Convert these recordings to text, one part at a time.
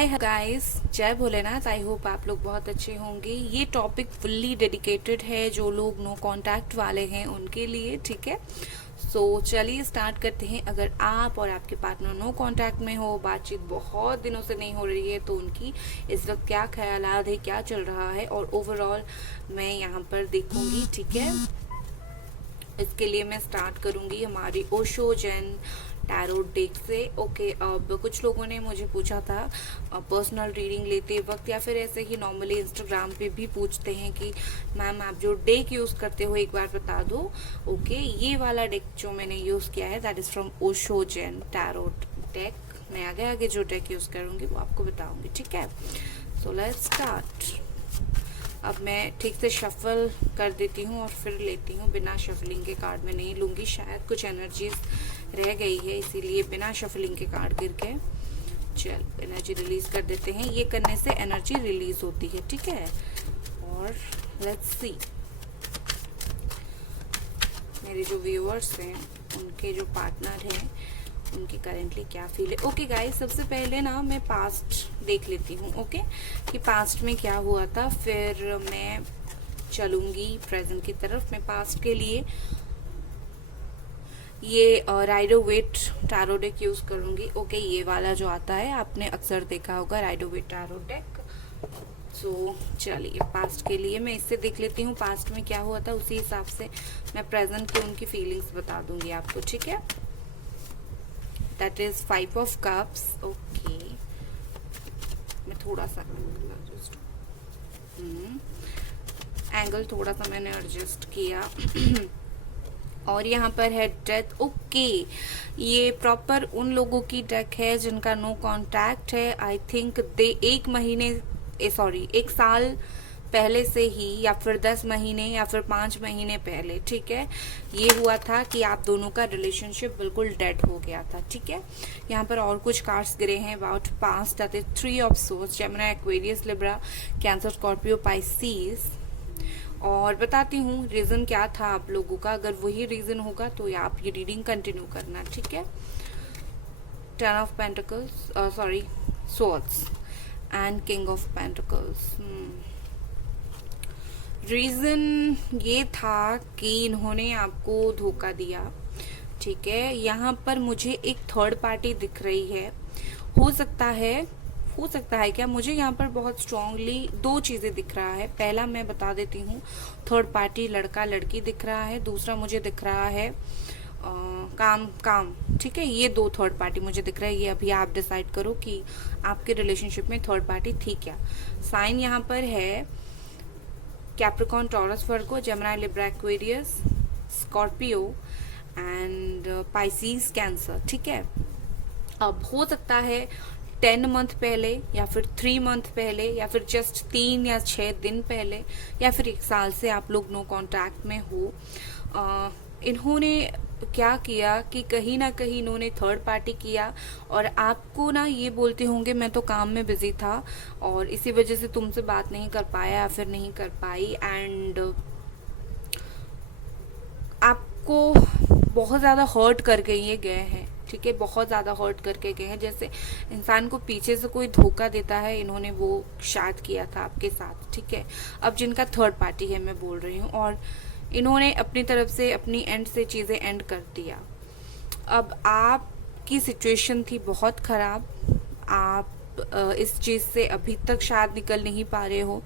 Hi guys, जय Bholenath. I hope आप लोग बहुत अच्छे होंगे। ये टॉपिक फुल्ली डेडिकेटेड है जो लोग नो कांटेक्ट वाले हैं उनके लिए, ठीक है। सो चलिए स्टार्ट करते हैं। अगर आप और आपके पार्टनर नो कांटेक्ट में हो, बातचीत बहुत दिनों से नहीं हो रही है, तो उनकी इस वक्त क्या ख्यालात है, क्या चल रहा है, और ओवरऑल मैं यहाँ पर देखूंगी, ठीक है। इसके लिए मैं स्टार्ट करूंगी हमारी ओशो जैन टैरो डेक से। ओके, अब कुछ लोगों ने मुझे पूछा था पर्सनल रीडिंग लेते वक्त, या फिर ऐसे ही नॉर्मली इंस्टाग्राम पे भी पूछते हैं कि मैम आप जो डेक यूज़ करते हो एक बार बता दो। ओके, ये वाला डेक जो मैंने यूज़ किया है that is from Osho Jain tarot deck. मैं आगे आगे जो डेक यूज़ करूँगी वो आपको बताऊँगी, ठीक है। So let's start. अब मैं ठीक से शफल कर देती हूँ और फिर लेती हूँ। बिना शफलिंग के कार्ड में नहीं लूँगी, शायद कुछ एनर्जीज रह गई है, इसीलिए बिना शफलिंग के कार्ड गिर के चल एनर्जी रिलीज कर देते हैं। ये करने से एनर्जी रिलीज होती है, ठीक है। और लेट्स सी मेरे जो व्यूअर्स हैं, उनके जो पार्टनर हैं, उनकी करेंटली क्या फील है। ओके गाइस, सबसे पहले ना मैं पास्ट देख लेती हूँ, ओके, कि पास्ट में क्या हुआ था, फिर मैं चलूंगी प्रेजेंट की तरफ। मैं पास्ट के लिए ये राइडो वेट टैरो डेक यूज करूंगी। ओके, ये वाला जो आता है आपने अक्सर देखा होगा, राइडो वेट टैरो डेक। सो चलिए पास्ट के लिए मैं इससे देख लेती हूँ पास्ट में क्या हुआ था, उसी हिसाब से मैं प्रेजेंट की उनकी फीलिंग्स बता दूंगी आपको, ठीक है। That is 5 of cups. Okay, मैं थोड़ा सा एंगल थोड़ा सा मैंने एडजस्ट किया और यहाँ पर है डेथ। ओके, ये प्रॉपर उन लोगों की डेक है जिनका नो कांटेक्ट है। आई थिंक दे एक साल पहले से ही, या फिर 10 महीने या फिर 5 महीने पहले, ठीक है, ये हुआ था कि आप दोनों का रिलेशनशिप बिल्कुल डेड हो गया था, ठीक है। यहाँ पर और कुछ कार्ड्स गिरे हैं about past, that is 3 of source, Gemini, Aquarius, Libra, cancer, Scorpio, Pisces. और बताती हूँ रीजन क्या था आप लोगों का। अगर वही रीजन होगा तो आप ये रीडिंग कंटिन्यू करना, ठीक है। 10 of pentacles, sorry, swords and king of pentacles. Reason ये था कि इन्होंने आपको धोखा दिया, ठीक है। यहाँ पर मुझे एक थर्ड पार्टी दिख रही है। हो सकता है क्या, मुझे यहाँ पर बहुत स्ट्रांगली 2 चीजें दिख रहा है। पहला मैं बता देती हूँ, थर्ड पार्टी लड़का लड़की दिख रहा है। दूसरा मुझे दिख रहा है काम, ठीक है। ये 2 थर्ड पार्टी मुझे दिख रहा है। ये अभी आप डिसाइड करो कि आपके रिलेशनशिप में थर्ड पार्टी थी क्या। साइन यहाँ पर है Capricorn, taurus, Virgo, Gemini, Libra, Aquarius, Scorpio and Pisces, cancer, ठीक है। अब हो सकता है 10 मंथ पहले, या फिर 3 मंथ पहले, या फिर जस्ट 3 या 6 दिन पहले, या फिर 1 साल से आप लोग नो कांटेक्ट में हो। इन्होंने क्या किया कि कहीं ना कहीं इन्होंने थर्ड पार्टी किया और आपको ना ये बोलते होंगे मैं तो काम में बिजी था और इसी वजह से तुमसे बात नहीं कर पाया या फिर नहीं कर पाई, एंड आपको बहुत ज़्यादा हर्ट करके ये गए हैं, ठीक है। बहुत ज़्यादा हर्ट करके गए हैं, जैसे इंसान को पीछे से कोई धोखा देता है, इन्होंने वो शायद किया था आपके साथ, ठीक है। अब जिनका थर्ड पार्टी है मैं बोल रही हूँ, और इन्होंने अपनी तरफ से अपनी एंड से चीज़ें एंड कर दिया। अब आपकी सिचुएशन थी बहुत ख़राब, आप इस चीज़ से अभी तक शायद निकल नहीं पा रहे हो,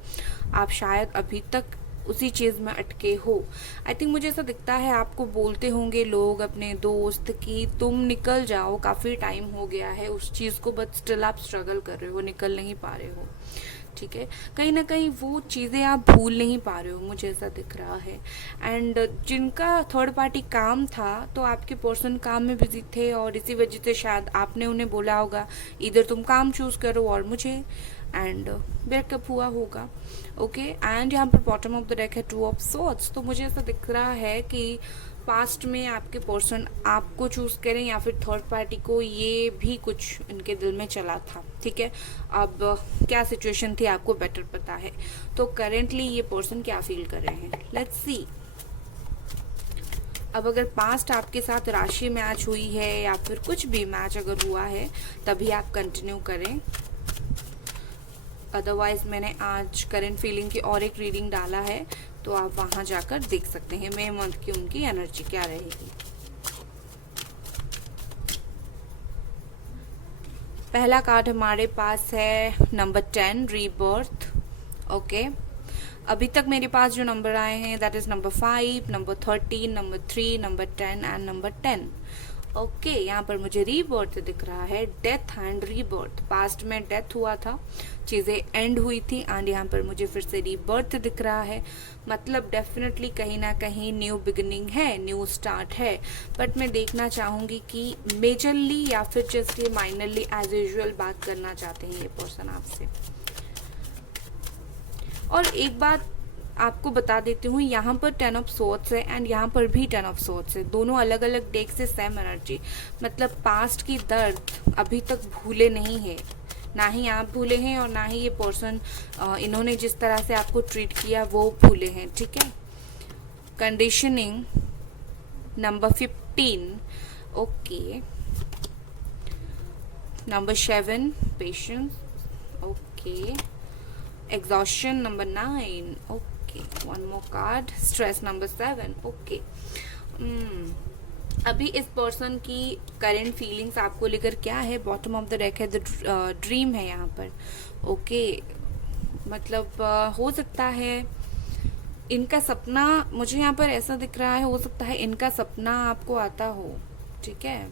आप शायद अभी तक उसी चीज़ में अटके हो। आई थिंक मुझे ऐसा दिखता है, आपको बोलते होंगे लोग, अपने दोस्त, कि तुम निकल जाओ, काफ़ी टाइम हो गया है उस चीज़ को, बट स्टिल आप स्ट्रगल कर रहे हो, निकल नहीं पा रहे हो, ठीक है। कहीं ना कहीं वो चीज़ें आप भूल नहीं पा रहे हो, मुझे ऐसा दिख रहा है। एंड जिनका थर्ड पार्टी काम था, तो आपके पर्सन काम में बिजी थे और इसी वजह से शायद आपने उन्हें बोला होगा इधर तुम काम चूज करो और मुझे, एंड ब्रेकअप हुआ होगा। ओके, एंड यहाँ पर बॉटम ऑफ द डेक है 2 ऑफ स्वॉर्ड्स। तो मुझे ऐसा दिख रहा है कि पास्ट में आपके पर्सन आपको चूज करें या फिर थर्ड पार्टी को, ये भी कुछ इनके दिल में चला था, ठीक है। अब क्या सिचुएशन थी आपको बेटर पता है, तो करेंटली ये पर्सन क्या फील कर रहे हैं, लेट्स सी। अब अगर पास्ट आपके साथ राशि मैच हुई है या फिर कुछ भी मैच अगर हुआ है, तभी आप कंटिन्यू करें। अदरवाइज मैंने आज करंट फीलिंग की और एक रीडिंग डाला है, तो आप वहां जाकर देख सकते हैं मई मंथ की उनकी एनर्जी क्या रहेगी। पहला कार्ड हमारे पास है नंबर 10, रीबर्थ। ओके, अभी तक मेरे पास जो नंबर आए हैं that is number 5, number 13, number 3, number 10 and number 10। Okay, यहाँ पर मुझे रीबर्थ दिख रहा है, डेथ एंड रीबर्थ। पास्ट में डेथ हुआ था, चीजें एंड हुई थी, एंड यहाँ पर मुझे फिर से रीबर्थ दिख रहा है। मतलब डेफिनेटली कहीं ना कहीं न्यू बिगिनिंग है, न्यू स्टार्ट है। बट मैं देखना चाहूंगी कि मेजरली या फिर जस्ट ये माइनरली एज यूजुअल बात करना चाहते हैं ये पर्सन आपसे। और एक बात आपको बता देती हूँ, यहाँ पर 10 ऑफ सोर्ड्स है एंड यहाँ पर भी 10 ऑफ सोर्ड्स है, दोनों अलग अलग डेक से सेम एनर्जी। मतलब पास्ट की दर्द अभी तक भूले नहीं है, ना ही आप भूले हैं और ना ही ये पर्सन इन्होंने जिस तरह से आपको ट्रीट किया वो भूले हैं। ठीक है, conditioning number 15। Okay, number 7, patience. Okay, exhaustion number 9. okay, one more card, stress number 7. okay, अभी इस पर्सन की करंट फीलिंग्स आपको लेकर क्या है, बॉटम ऑफ द डेक है द ड्रीम है यहाँ पर। ओके, मतलब हो सकता है इनका सपना, मुझे यहाँ पर ऐसा दिख रहा है, हो सकता है इनका सपना आपको आता हो। ठीक है,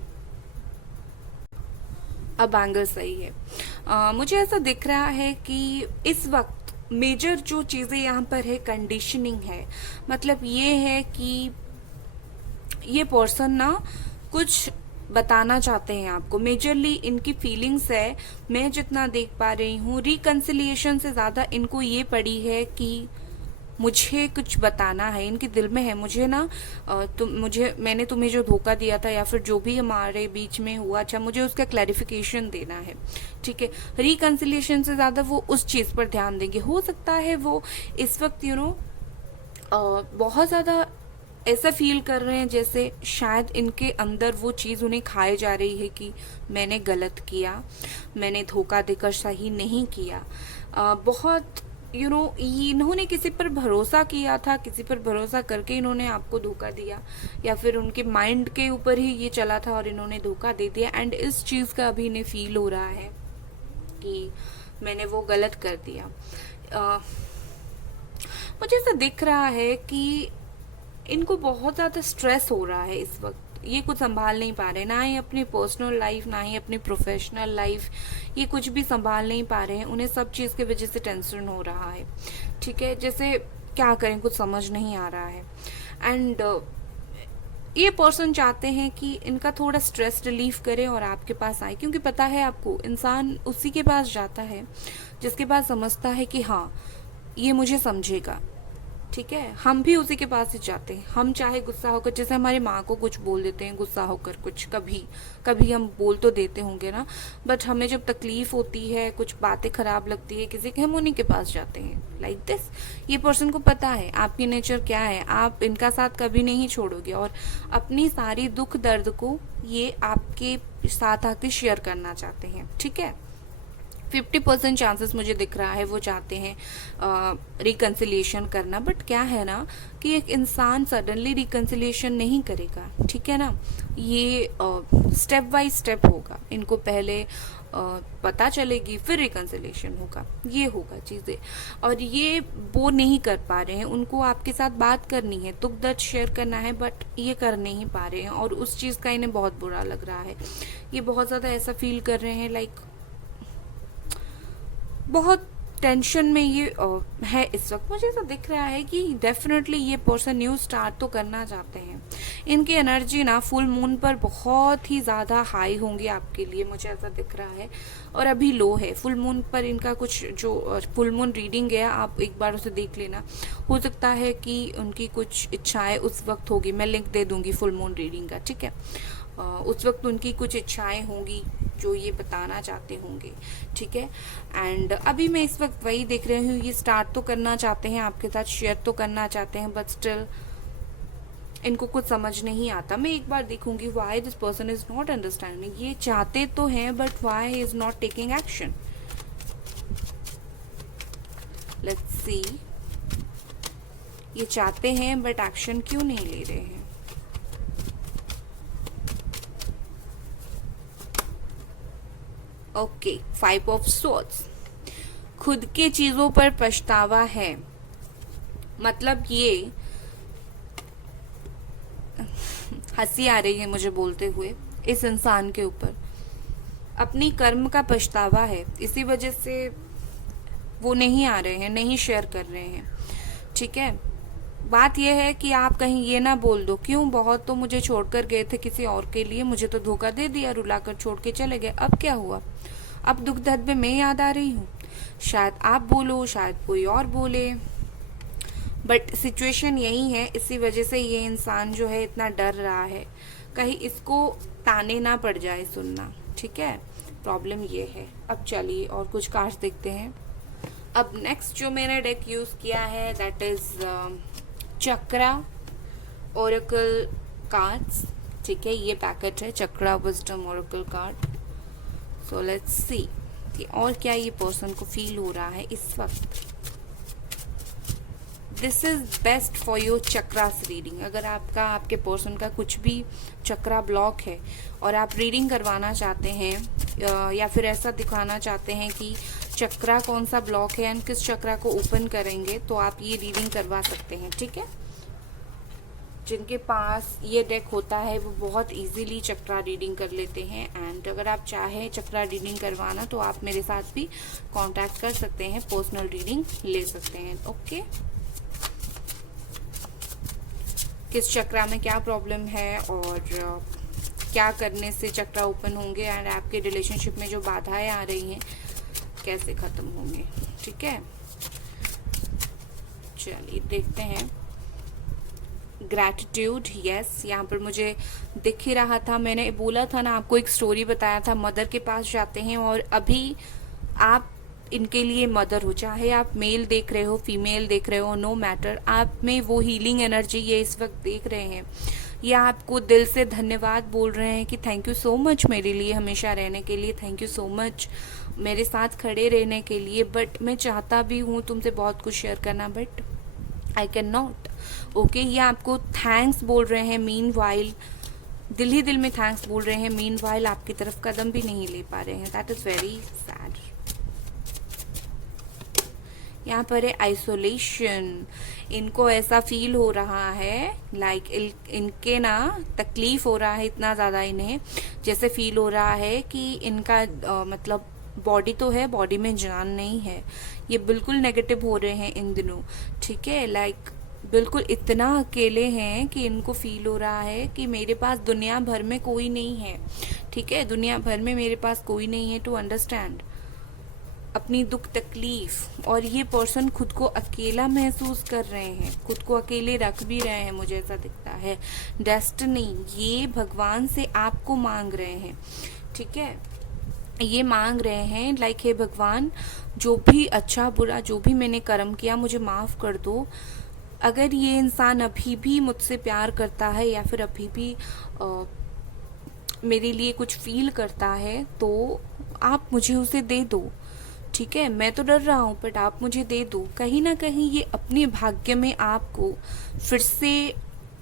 अब एंगल सही है। मुझे ऐसा दिख रहा है कि इस वक्त मेजर जो चीज़ें यहाँ पर है कंडीशनिंग है। मतलब ये है कि ये पर्सन ना कुछ बताना चाहते हैं आपको, मेजरली इनकी फीलिंग्स है, मैं जितना देख पा रही हूँ रिकंसिलिएशन से ज़्यादा इनको ये पड़ी है कि मुझे कुछ बताना है, इनके दिल में है मुझे ना मैंने तुम्हें जो धोखा दिया था या फिर जो भी हमारे बीच में हुआ, अच्छा मुझे उसका क्लैरिफिकेशन देना है। ठीक है, रिकंसिलिएशन से ज़्यादा वो उस चीज़ पर ध्यान देंगे। हो सकता है वो इस वक्त बहुत ज़्यादा ऐसा फील कर रहे हैं जैसे शायद इनके अंदर वो चीज़ उन्हें खाए जा रही है कि मैंने गलत किया, मैंने धोखा देकर सही नहीं किया। बहुत इन्होंने किसी पर भरोसा किया था, किसी पर भरोसा करके इन्होंने आपको धोखा दिया, या फिर उनके माइंड के ऊपर ही ये चला था और इन्होंने धोखा दे दिया। एंड इस चीज़ का अभी इन्हें फील हो रहा है कि मैंने वो गलत कर दिया। मुझे ऐसा दिख रहा है कि इनको बहुत ज़्यादा स्ट्रेस हो रहा है इस वक्त, ये कुछ संभाल नहीं पा रहे, ना ही अपनी पर्सनल लाइफ ना ही अपनी प्रोफेशनल लाइफ, ये कुछ भी संभाल नहीं पा रहे हैं। उन्हें सब चीज़ की वजह से टेंशन हो रहा है। ठीक है, जैसे क्या करें कुछ समझ नहीं आ रहा है। एंड ये पर्सन चाहते हैं कि इनका थोड़ा स्ट्रेस रिलीफ करें और आपके पास आए, क्योंकि पता है आपको इंसान उसी के पास जाता है जिसके पास समझता है कि हाँ ये मुझे समझेगा। ठीक है, हम भी उसी के पास ही जाते हैं। हम चाहे गुस्सा होकर, जैसे हमारी माँ को कुछ बोल देते हैं गुस्सा होकर, कुछ कभी कभी हम बोल तो देते होंगे ना, बट हमें जब तकलीफ होती है, कुछ बातें खराब लगती है किसी के, हम उन्हीं के पास जाते हैं। लाइक दिस, ये पर्सन को पता है आपकी नेचर क्या है, आप इनका साथ कभी नहीं छोड़ोगे और अपनी सारी दुख दर्द को ये आपके साथ आके शेयर करना चाहते हैं। ठीक है, 50% चांसेस मुझे दिख रहा है वो चाहते हैं रिकंसिलिएशन करना। बट क्या है ना कि एक इंसान सडनली रिकंसिलिएशन नहीं करेगा। ठीक है ना, ये स्टेप बाय स्टेप होगा। इनको पहले पता चलेगी फिर रिकंसिलिएशन होगा, ये होगा चीज़ें। और ये वो नहीं कर पा रहे हैं, उनको आपके साथ बात करनी है, दुख दर्द शेयर करना है, बट ये कर नहीं पा रहे हैं और उस चीज़ का इन्हें बहुत बुरा लग रहा है। ये बहुत ज़्यादा ऐसा फील कर रहे हैं लाइक बहुत टेंशन में ये है इस वक्त। मुझे ऐसा दिख रहा है कि डेफिनेटली ये पर्सन न्यू स्टार्ट तो करना चाहते हैं। इनकी एनर्जी ना फुल मून पर बहुत ही ज़्यादा हाई होंगी आपके लिए, मुझे ऐसा दिख रहा है, और अभी लो है। फुल मून पर इनका कुछ जो फुल मून रीडिंग है आप एक बार उसे देख लेना। हो सकता है कि उनकी कुछ इच्छाएं उस वक्त होगी, मैं लिंक दे दूंगी फुल मून रीडिंग का। ठीक है, उस वक्त उनकी कुछ इच्छाएं होंगी जो ये बताना चाहते होंगे। ठीक है, एंड अभी मैं इस वक्त वही देख रही हूँ, ये स्टार्ट तो करना चाहते हैं आपके साथ, शेयर तो करना चाहते हैं, बट स्टिल इनको कुछ समझ नहीं आता। मैं एक बार देखूंगी why this person is not understanding. ये चाहते तो हैं but why is not taking action. See ये चाहते हैं बट एक्शन क्यों नहीं ले रहे हैं। ओके, 5 ऑफ स्वॉर्ड्स, खुद के चीजों पर पछतावा है, मतलब ये हंसी आ रही है मुझे बोलते हुए इस इंसान के ऊपर, अपनी कर्म का पछतावा है, इसी वजह से वो नहीं आ रहे हैं, नहीं शेयर कर रहे हैं। ठीक है, बात यह है कि आप कहीं ये ना बोल दो क्यों, बहुत तो मुझे छोड़कर गए थे किसी और के लिए, मुझे तो धोखा दे दिया, रुलाकर छोड़ के चले गए, अब क्या हुआ, अब दुख दर्द में मैं याद आ रही हूँ। शायद आप बोलो, शायद कोई और बोले, बट सिचुएशन यही है, इसी वजह से ये इंसान जो है इतना डर रहा है, कहीं इसको ताने ना पड़ जाए सुनना। ठीक है, प्रॉब्लम ये है। अब चलिए और कुछ कार्ड्स देखते हैं। अब नेक्स्ट जो मैंने डेक यूज किया है that is chakra oracle cards. ठीक है, ये पैकेट है chakra wisdom oracle card. So let's see कि और क्या ये पर्सन को फील हो रहा है इस वक्त। This is best for your chakras reading. अगर आपका आपके पर्सन का कुछ भी चक्रा ब्लॉक है और आप रीडिंग करवाना चाहते हैं या फिर ऐसा दिखाना चाहते हैं कि चक्रा कौन सा ब्लॉक है एंड किस चक्रा को ओपन करेंगे, तो आप ये रीडिंग करवा सकते हैं। ठीक है, जिनके पास ये डेक होता है वो बहुत इजीली चक्रा रीडिंग कर लेते हैं। एंड अगर आप चाहें चक्रा रीडिंग करवाना तो आप मेरे साथ भी कांटेक्ट कर सकते हैं, पर्सनल रीडिंग ले सकते हैं। ओके, किस चक्रा में क्या प्रॉब्लम है और क्या करने से चक्रा ओपन होंगे एंड आपके रिलेशनशिप में जो बाधाएं आ रही हैं कैसे खत्म होंगे। ठीक है, चलिए देखते हैं। ग्रैटिट्यूड, यस, यहाँ पर मुझे दिख ही रहा था, मैंने बोला था ना आपको, एक स्टोरी बताया था, मदर के पास जाते हैं और अभी आप इनके लिए मदर हो, चाहे आप मेल देख रहे हो फीमेल देख रहे हो, नो मैटर, आप में वो हीलिंग एनर्जी ये इस वक्त देख रहे हैं, ये आपको दिल से धन्यवाद बोल रहे हैं कि थैंक यू सो मच मेरे लिए हमेशा रहने के लिए, थैंक यू सो मच मेरे साथ खड़े रहने के लिए। बट मैं चाहता भी हूँ तुमसे बहुत कुछ शेयर करना, but I can not. Okay, ये आपको थैंक्स बोल रहे हैं, मीन वाइल दिल ही दिल में थैंक्स बोल रहे हैं, मीन वाइल आपकी तरफ कदम भी नहीं ले पा रहे हैं। That is very sad. यहाँ पर है आइसोलेशन, इनको ऐसा फील हो रहा है लाइक इनके ना तकलीफ हो रहा है इतना ज़्यादा इन्हें, जैसे फील हो रहा है कि इनका मतलब बॉडी तो है, बॉडी में जान नहीं है, ये बिल्कुल नेगेटिव हो रहे हैं इन दिनों। ठीक है, लाइक बिल्कुल इतना अकेले हैं कि इनको फील हो रहा है कि मेरे पास दुनिया भर में कोई नहीं है। ठीक है, दुनिया भर में मेरे पास कोई नहीं है टू अंडरस्टैंड अपनी दुख तकलीफ, और ये पर्सन खुद को अकेला महसूस कर रहे हैं, खुद को अकेले रख भी रहे हैं, मुझे ऐसा दिखता है। डेस्टिनी, ये भगवान से आपको मांग रहे हैं। ठीक है, ये मांग रहे हैं लाइक हे भगवान, जो भी अच्छा बुरा जो भी मैंने कर्म किया मुझे माफ़ कर दो। अगर ये इंसान अभी भी मुझसे प्यार करता है या फिर अभी भी मेरे लिए कुछ फील करता है तो आप मुझे उसे दे दो। ठीक है, मैं तो डर रहा हूँ बट आप मुझे दे दो। कहीं ना कहीं ये अपने भाग्य में आपको फिर से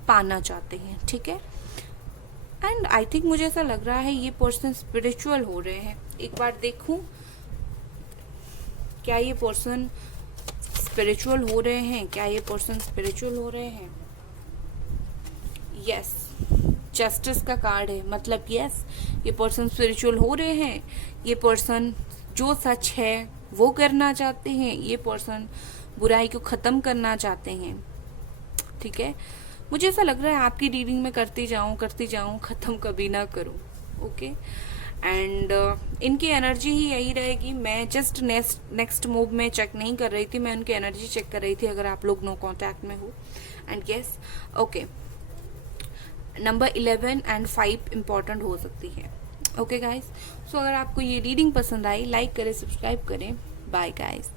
पाना चाहते हैं। ठीक है, एंड आई थिंक मुझे ऐसा लग रहा है ये पर्सन स्पिरिचुअल हो रहे हैं। एक बार देखूं क्या ये पर्सन स्पिरिचुअल हो रहे हैं, क्या ये पर्सन स्पिरिचुअल हो रहे हैं। यस, जस्टिस का कार्ड है, मतलब यस ये पर्सन स्पिरिचुअल हो रहे हैं। ये पर्सन जो सच है वो करना चाहते हैं, ये पर्सन बुराई को ख़त्म करना चाहते हैं। ठीक है, मुझे ऐसा लग रहा है आपकी रीडिंग में करती जाऊं ख़त्म कभी ना करूं। ओके, एंड इनकी एनर्जी ही यही रहेगी। मैं जस्ट नेक्स्ट मूव में चेक नहीं कर रही थी, मैं उनकी एनर्जी चेक कर रही थी अगर आप लोग नो कॉन्टैक्ट में हो। And yes, okay, number 11 and 5 important हो सकती है। ओके गाइज, सो अगर आपको ये रीडिंग पसंद आई लाइक करें, सब्सक्राइब करें। Bye guys.